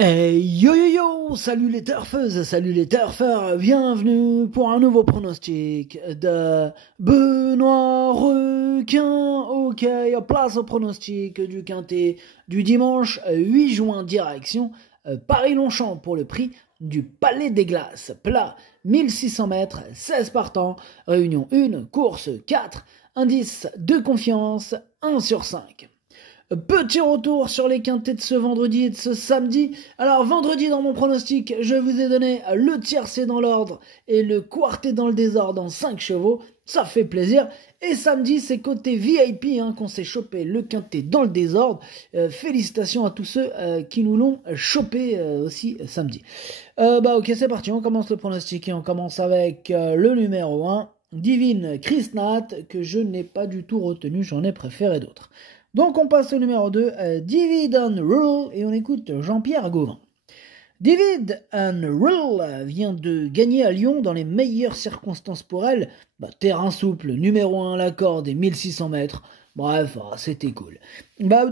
Hey yo yo yo, salut les turfeuses, salut les turfeurs, bienvenue pour un nouveau pronostic de Benoît Requin. Ok, place au pronostic du quintet du dimanche 8 juin, direction Paris-Longchamp pour le prix du Palais des Glaces. Plat 1600 mètres, 16 partants, réunion 1, course 4, indice de confiance 1 sur 5. Petit retour sur les quintets de ce vendredi et de ce samedi. Alors vendredi dans mon pronostic, je vous ai donné le tiercé dans l'ordre et le quartet dans le désordre en 5 chevaux. Ça fait plaisir. Et samedi, c'est côté VIP qu'on s'est chopé le quintet dans le désordre. Félicitations à tous ceux qui nous l'ont chopé aussi samedi. Ok, c'est parti, on commence le pronostic et on commence avec le numéro 1, Divine Chrisnat, que je n'ai pas du tout retenu, j'en ai préféré d'autres. Donc on passe au numéro 2, Dividend Rule, et on écoute Jean-Pierre Gauvin. Dividend Rule vient de gagner à Lyon dans les meilleures circonstances pour elle. Terrain souple, numéro 1 à la corde et 1600 mètres. Bref, c'était cool.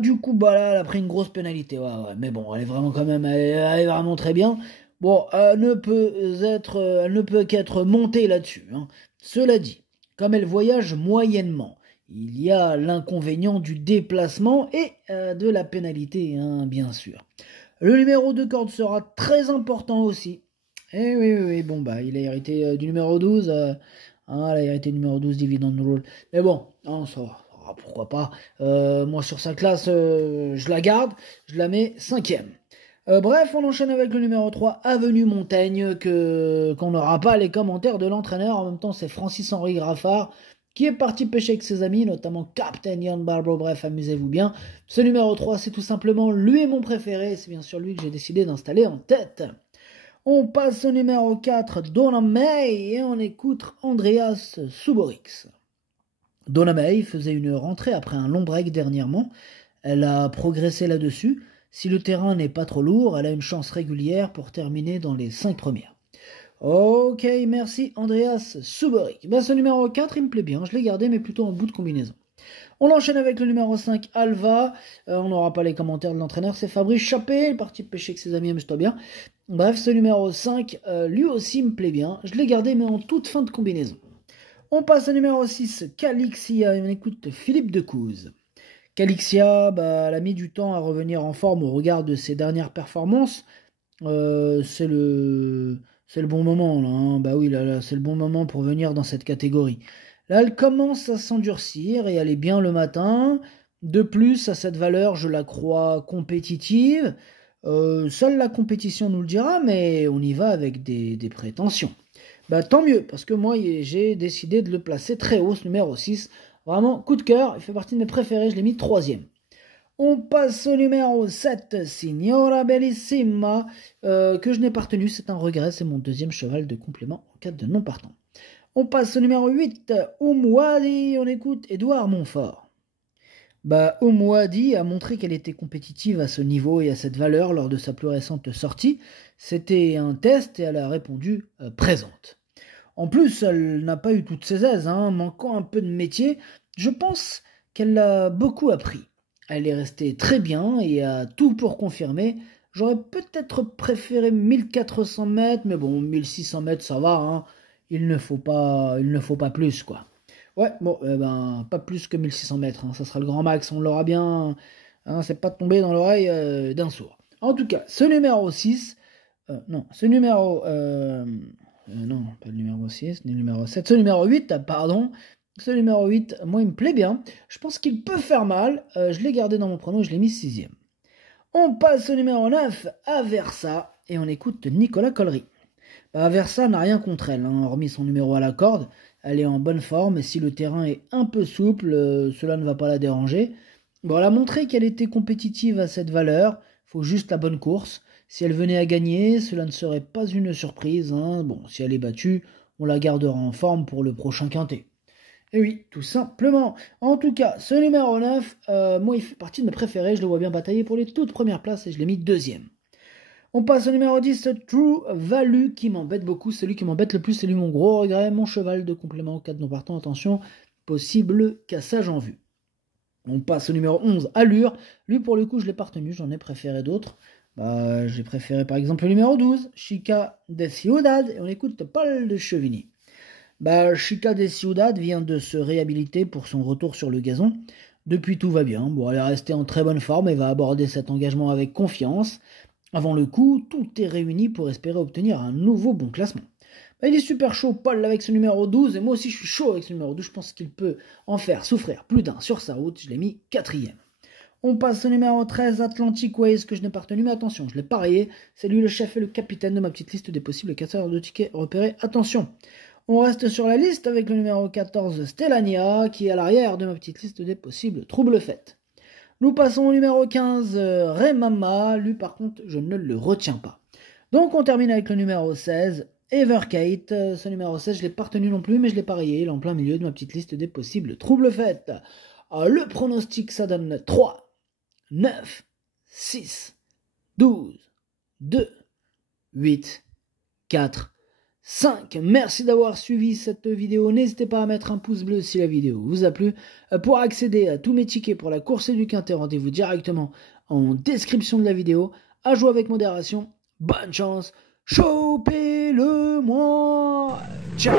Du coup, là, elle a pris une grosse pénalité. Ouais, mais bon, elle est vraiment quand même, elle est vraiment très bien. Bon, elle ne peut qu'être montée là-dessus. Cela dit, comme elle voyage moyennement, il y a l'inconvénient du déplacement et de la pénalité, bien sûr. Le numéro de corde sera très important aussi. Et oui, il a hérité du numéro 12. Il a hérité du numéro 12, Dividend Rule. Mais bon, ça va, pourquoi pas. Moi, sur sa classe, je la garde, je la mets 5e. Bref, on enchaîne avec le numéro 3, Avenue Montaigne, qu'on n'aura pas les commentaires de l'entraîneur. En même temps, c'est Francis-Henri Graffard, qui est parti pêcher avec ses amis, notamment Captain Ian Barbro. Bref, amusez-vous bien. Ce numéro 3, c'est tout simplement lui et mon préféré. C'est bien sûr lui que j'ai décidé d'installer en tête. On passe au numéro 4, Donna May, et on écoute Andreas Suborix. Donna May faisait une rentrée après un long break dernièrement. Elle a progressé là-dessus. Si le terrain n'est pas trop lourd, elle a une chance régulière pour terminer dans les 5 premières. Ok, merci Andreas Suborik. Ce numéro 4, il me plaît bien, je l'ai gardé, mais plutôt en bout de combinaison. On enchaîne avec le numéro 5, Alva. On n'aura pas les commentaires de l'entraîneur, c'est Fabrice Chappé, il est parti pêcher avec ses amis, amuse-toi bien. Bref, ce numéro 5, lui aussi me plaît bien, je l'ai gardé, mais en toute fin de combinaison. On passe au numéro 6, Calixia, et on écoute Philippe Decouze. Calixia, elle a mis du temps à revenir en forme au regard de ses dernières performances. C'est le bon moment, là, c'est le bon moment pour venir dans cette catégorie. Là, elle commence à s'endurcir et elle est bien le matin. De plus, à cette valeur, je la crois compétitive. Seule la compétition nous le dira, mais on y va avec des prétentions. Tant mieux, parce que moi, j'ai décidé de le placer très haut, ce numéro 6. Vraiment, coup de cœur, il fait partie de mes préférés, je l'ai mis 3e. On passe au numéro 7, Signora Bellissima, que je n'ai pas retenu, c'est un regret, c'est mon 2e cheval de complément en cas de non partant. On passe au numéro 8, Oumwadi, on écoute Édouard Montfort. Oumwadi a montré qu'elle était compétitive à ce niveau et à cette valeur lors de sa plus récente sortie. C'était un test et elle a répondu présente. En plus, elle n'a pas eu toutes ses aises, manquant un peu de métier. Je pense qu'elle l'a beaucoup appris. Elle est restée très bien et a tout pour confirmer. J'aurais peut-être préféré 1400 mètres, mais bon, 1600 mètres, ça va. Il ne faut pas plus, quoi. Ouais, pas plus que 1600 mètres. Ça sera le grand max, on l'aura bien. C'est pas tombé dans l'oreille d'un sourd. En tout cas, ce numéro 6... non, pas le numéro 6, ni le numéro 7. Ce numéro 8, pardon. Ce numéro 8, moi, il me plaît bien. Je pense qu'il peut faire mal. Je l'ai gardé dans mon prono, je l'ai mis 6e. On passe au numéro 9, Aversa, et on écoute Nicolas Collery. Aversa n'a rien contre elle, hormis son numéro à la corde. Elle est en bonne forme, et si le terrain est un peu souple, cela ne va pas la déranger. Elle a montré qu'elle était compétitive à cette valeur. Il faut juste la bonne course. Si elle venait à gagner, cela ne serait pas une surprise. Si elle est battue, on la gardera en forme pour le prochain quintet. Et oui, tout simplement. En tout cas, ce numéro 9, moi, il fait partie de mes préférés. Je le vois bien batailler pour les toutes premières places et je l'ai mis 2e. On passe au numéro 10, True Value, qui m'embête beaucoup. Celui qui m'embête le plus, c'est lui mon gros regret. Mon cheval de complément au cas de non partant. Attention, possible cassage en vue. On passe au numéro 11, Allure. Lui, pour le coup, je ne l'ai pas retenu. J'en ai préféré d'autres. J'ai préféré par exemple le numéro 12, Chica de Ciudad, et on écoute Paul de Chevigny. Chica de Ciudad vient de se réhabiliter pour son retour sur le gazon. Depuis, tout va bien. Elle est restée en très bonne forme et va aborder cet engagement avec confiance. Avant le coup, tout est réuni pour espérer obtenir un nouveau bon classement. Il est super chaud, Paul, avec ce numéro 12, et moi aussi je suis chaud avec ce numéro 12. Je pense qu'il peut en faire souffrir plus d'un sur sa route. Je l'ai mis 4e. On passe au numéro 13, Atlantic Ways, que je n'ai pas retenu, mais attention, je l'ai parié. C'est lui le chef et le capitaine de ma petite liste des possibles casseurs de tickets repérés. Attention. On reste sur la liste avec le numéro 14, Stellania, qui est à l'arrière de ma petite liste des possibles troubles faits. Nous passons au numéro 15, Remama. Lui, par contre, je ne le retiens pas. Donc, on termine avec le numéro 16, Everkate. Ce numéro 16, je ne l'ai pas retenu non plus, mais je l'ai parié. Il est en plein milieu de ma petite liste des possibles troubles faits. Le pronostic, ça donne 3, 9, 6, 12, 2, 8, 4, 5. Merci d'avoir suivi cette vidéo. N'hésitez pas à mettre un pouce bleu si la vidéo vous a plu. Pour accéder à tous mes tickets pour la course du Quintet, rendez-vous directement en description de la vidéo. À jouer avec modération. Bonne chance. Chopez-le moi. Ciao.